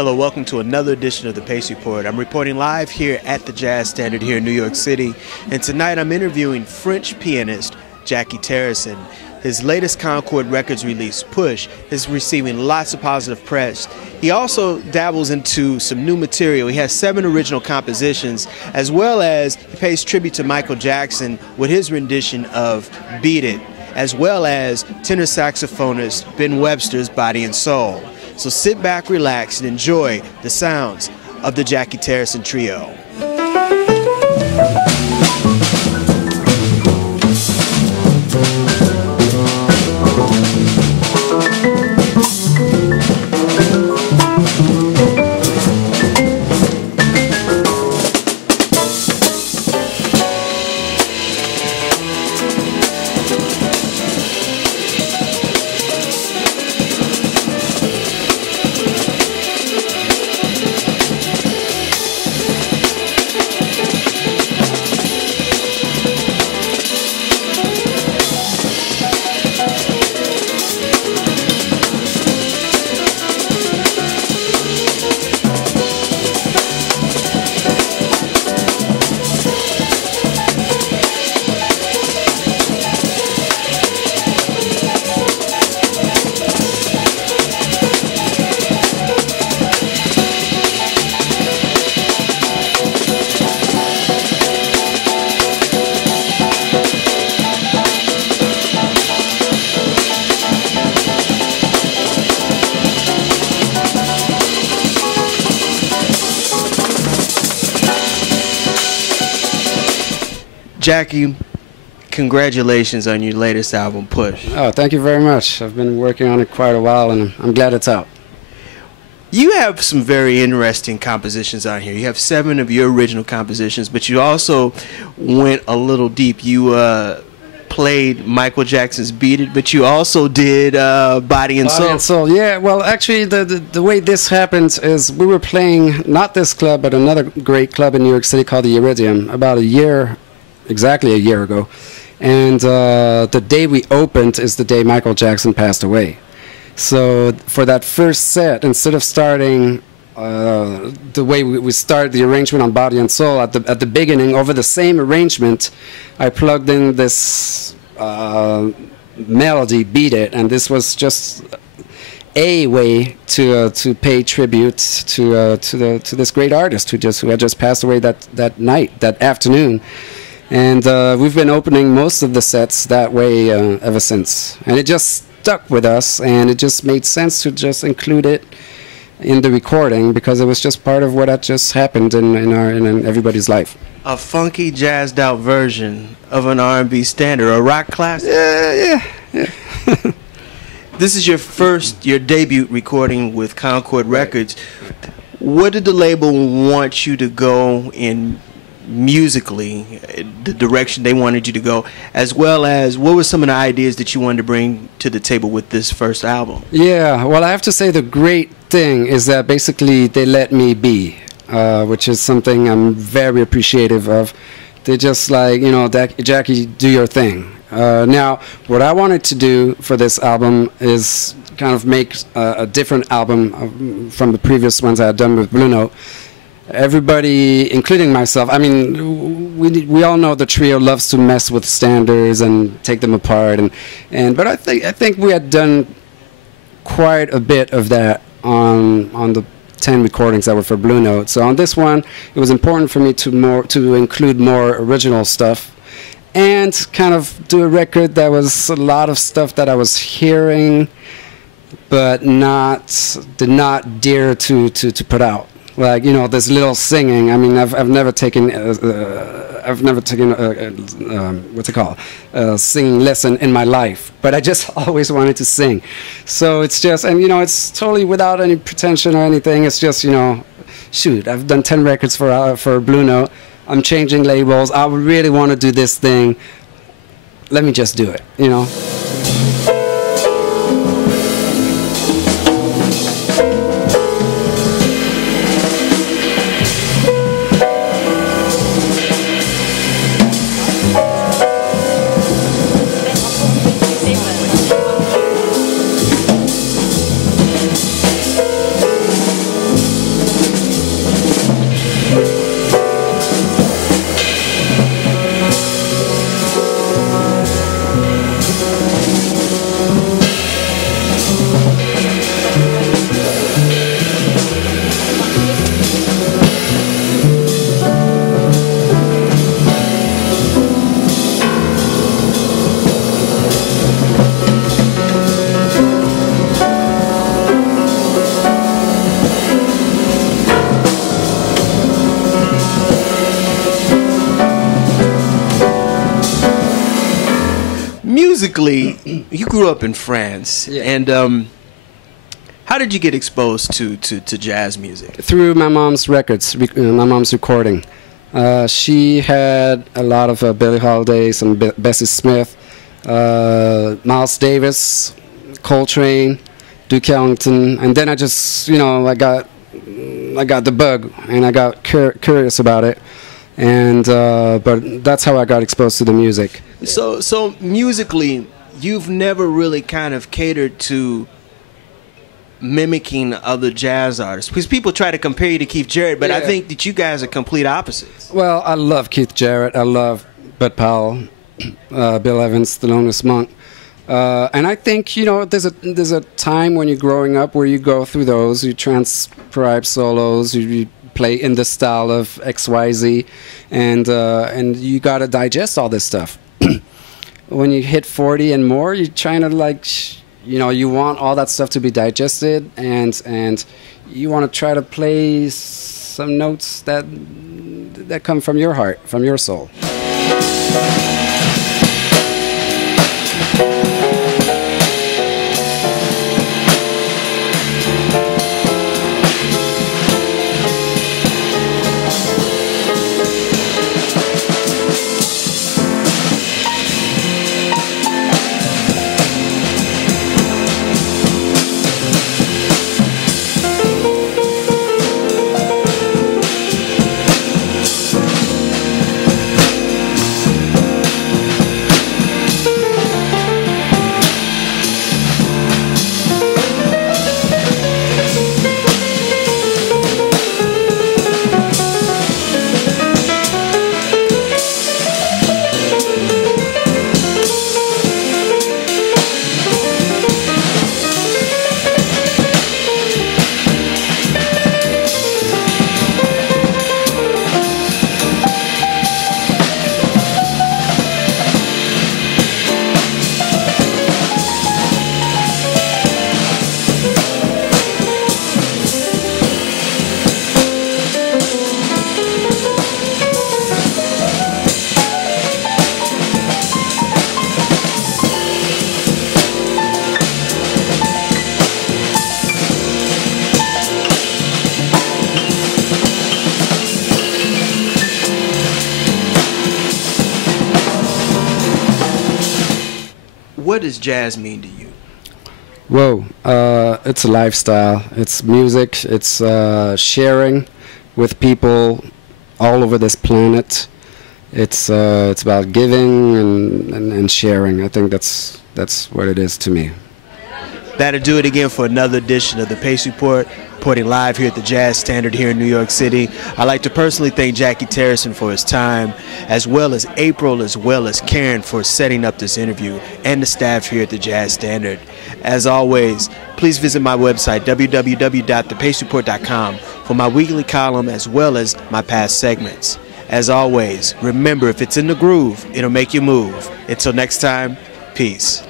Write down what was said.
Hello, welcome to another edition of the Pace Report. I'm reporting live here at the Jazz Standard here in New York City, and tonight I'm interviewing French pianist Jacky Terrasson. His latest Concord Records release, Push, is receiving lots of positive press. He also dabbles into some new material. He has 7 original compositions, as well as he pays tribute to Michael Jackson with his rendition of Beat It, as well as tenor saxophonist Ben Webster's Body and Soul. So sit back, relax, and enjoy the sounds of the Jacky Terrasson Trio. Jacky, congratulations on your latest album, Push. Oh, thank you very much. I've been working on it quite a while, and I'm glad it's out. You have some very interesting compositions on here. You have 7 of your original compositions, but you also went a little deep. You played Michael Jackson's Beat It, but you also did Body and Soul. Body and Soul, yeah. Well, actually, the way this happened is we were playing, not this club, but another great club in New York City called the Iridium, about exactly a year ago. And the day we opened is the day Michael Jackson passed away. So for that first set, instead of starting the way we started the arrangement on Body and Soul, at the beginning, over the same arrangement, I plugged in this melody, Beat It, and this was just a way to pay tribute to this great artist who had just passed away that afternoon. And we've been opening most of the sets that way ever since. And it just stuck with us, and it just made sense to just include it in the recording because it was just part of what had just happened in everybody's life. A funky, jazzed out version of an R&B standard, a rock classic. Yeah. This is your debut recording with Concord Records. What did the label want you to go in musically, the direction they wanted you to go, as well as what were some of the ideas that you wanted to bring to the table with this first album? Yeah, well, I have to say the great thing is that basically they let me be, which is something I'm very appreciative of. They just like, Jacky, do your thing. Now, what I wanted to do for this album is kind of make a different album from the previous ones I had done with Blue Note. Everybody, including myself, I mean, we all know the trio loves to mess with standards and take them apart, but I think we had done quite a bit of that on the 10 recordings that were for Blue Note. So on this one, it was important for me to include more original stuff and kind of do a record that was a lot of stuff that I was hearing, but did not dare to put out. Like, this little singing. I mean, I've never taken what's it called, singing lesson in my life. But I just always wanted to sing. So it's just, and it's totally without any pretension or anything. It's just, shoot, I've done 10 records for Blue Note. I'm changing labels. I really want to do this thing. Let me just do it, musically, you grew up in France, Yeah. and how did you get exposed to jazz music? Through my mom's records, my mom's recording. She had a lot of Billie Holiday, some Bessie Smith, Miles Davis, Coltrane, Duke Ellington, and then I just, I got the bug, and I got curious about it, and but that's how I got exposed to the music. So musically, you've never really kind of catered to mimicking other jazz artists, because people try to compare you to Keith Jarrett, but I think that you guys are complete opposites. Well, I love Keith Jarrett. I love Bud Powell, Bill Evans, Thelonious Monk. And I think, there's a time when you're growing up where you go through those, you transcribe solos, you play in the style of XYZ, and you got to digest all this stuff. When you hit 40 and more, you're trying to you want all that stuff to be digested, and you want to try to play some notes that come from your heart, from your soul. What does jazz mean to you? Whoa, it's a lifestyle. It's music. It's sharing with people all over this planet. It's about giving and sharing. I think that's what it is to me. That'll do it again for another edition of the Pace Report, reporting live here at the Jazz Standard here in New York City. I'd like to personally thank Jacky Terrasson for his time, as well as April, as well as Karen for setting up this interview, and the staff here at the Jazz Standard. As always, please visit my website, www.thepacereport.com, for my weekly column as well as my past segments. As always, remember, if it's in the groove, it'll make you move. Until next time, peace.